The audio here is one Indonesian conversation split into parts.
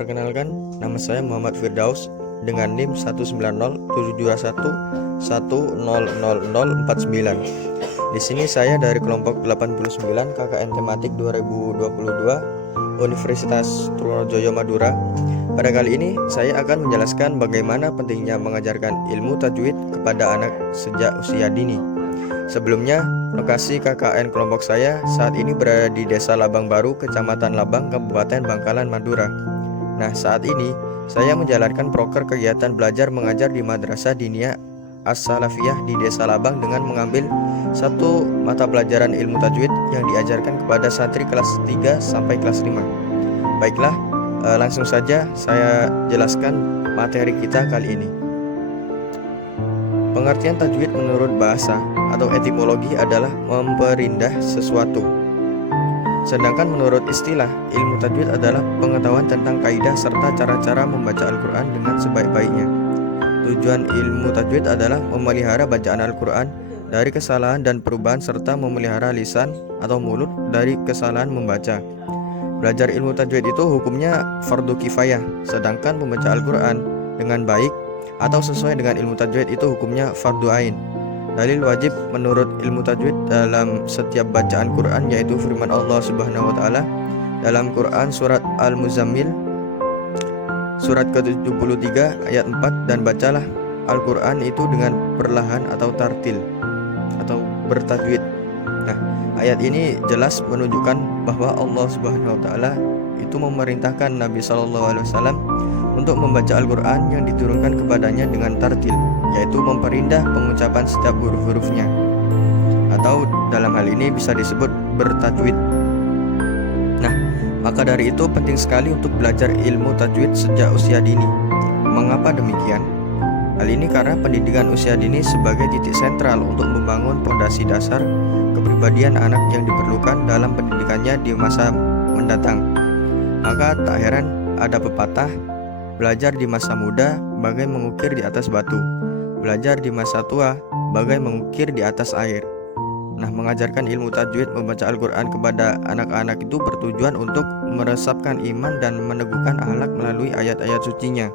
Perkenalkan, nama saya Muhammad Firdaus dengan NIM 1907211000049. Di sini saya dari kelompok 89 KKN Tematik 2022 Universitas Trunojoyo Madura. Pada kali ini saya akan menjelaskan bagaimana pentingnya mengajarkan ilmu tajwid kepada anak sejak usia dini. Sebelumnya, lokasi KKN kelompok saya saat ini berada di Desa Labang Baru, Kecamatan Labang, Kabupaten Bangkalan, Madura. Nah, saat ini saya menjalankan proker kegiatan belajar mengajar di Madrasah Diniyah As-Salafiyah di Desa Labang dengan mengambil satu mata pelajaran ilmu tajwid yang diajarkan kepada santri kelas 3 sampai kelas 5. Baiklah, langsung saja saya jelaskan materi kita kali ini. Pengertian tajwid menurut bahasa atau etimologi adalah memperindah sesuatu. Sedangkan menurut istilah, ilmu tajwid adalah pengetahuan tentang kaidah serta cara-cara membaca Al-Quran dengan sebaik-baiknya. Tujuan ilmu tajwid adalah memelihara bacaan Al-Quran dari kesalahan dan perubahan serta memelihara lisan atau mulut dari kesalahan membaca. Belajar ilmu tajwid itu hukumnya fardu kifayah, sedangkan membaca Al-Quran dengan baik atau sesuai dengan ilmu tajwid itu hukumnya fardu ain. Dalil wajib menurut ilmu tajwid dalam setiap bacaan Quran yaitu firman Allah Subhanahu wa taala dalam Quran surat Al-Muzammil surat ke-73 ayat 4, dan bacalah Al-Quran itu dengan perlahan atau tartil atau bertajwid. Nah, ayat ini jelas menunjukkan bahwa Allah Subhanahu wa taala itu memerintahkan Nabi SAW untuk membaca Al-Quran yang diturunkan kepadanya dengan tartil, yaitu memperindah pengucapan setiap huruf-hurufnya, atau dalam hal ini bisa disebut bertajwid. Nah, maka dari itu penting sekali untuk belajar ilmu tajwid sejak usia dini. Mengapa demikian? Hal ini karena pendidikan usia dini sebagai titik sentral untuk membangun fondasi dasar kepribadian anak yang diperlukan dalam pendidikannya di masa mendatang. Maka tak heran ada pepatah, belajar di masa muda bagai mengukir di atas batu, belajar di masa tua bagai mengukir di atas air. Nah, mengajarkan ilmu tajwid membaca Al-Quran kepada anak-anak itu bertujuan untuk meresapkan iman dan meneguhkan akhlak melalui ayat-ayat sucinya,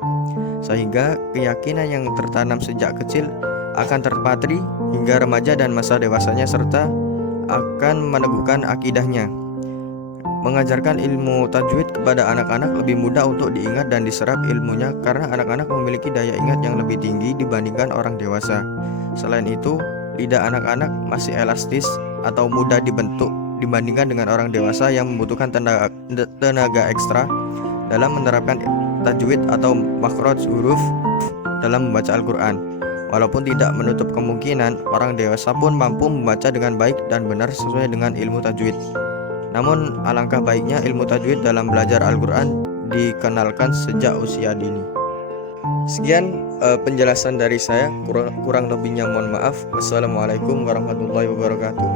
sehingga keyakinan yang tertanam sejak kecil akan terpatri hingga remaja dan masa dewasanya, serta akan meneguhkan akidahnya. Mengajarkan ilmu tajwid kepada anak-anak lebih mudah untuk diingat dan diserap ilmunya karena anak-anak memiliki daya ingat yang lebih tinggi dibandingkan orang dewasa. Selain itu, lidah anak-anak masih elastis atau mudah dibentuk dibandingkan dengan orang dewasa yang membutuhkan tenaga ekstra dalam menerapkan tajwid atau makhraj huruf dalam membaca Al-Quran. Walaupun tidak menutup kemungkinan orang dewasa pun mampu membaca dengan baik dan benar sesuai dengan ilmu tajwid. Namun alangkah baiknya ilmu tajwid dalam belajar Al-Quran dikenalkan sejak usia dini. Sekian penjelasan dari saya, kurang lebihnya mohon maaf. Wassalamualaikum warahmatullahi wabarakatuh.